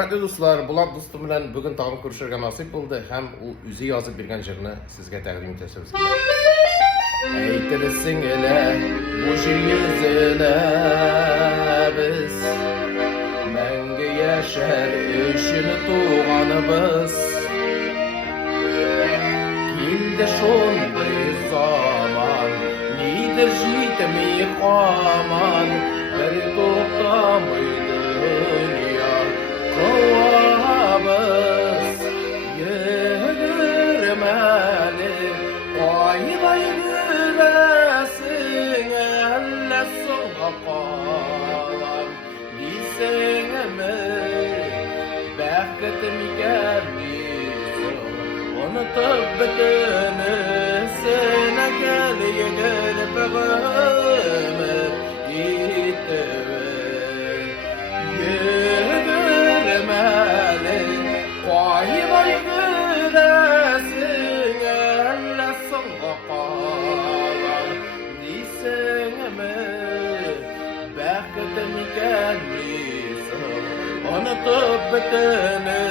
Hörmətli dostlar, Bulat dostum bilan bugün tağım görüşürgə nasip oldu. Hem o üzü yazıp birgən jırını sizə təqdim etəsiniz. Eytirsin elə bu yüzünə biz Məngə yaşar öşünü tuğanımız Kildə şonday zaman Nidir jitmi qaman Bir toxtamaydı dünya Kovabız yürümeli Oynay gülesin elle soğakan Bilsene Bəxtim gəlmir Unutup bütünü Sənə gəliyinir Bəğimir İttir Yürümeli Oynay gülesin elle soğakan Bilsene Bəxtim gəlmir Unutup bütünü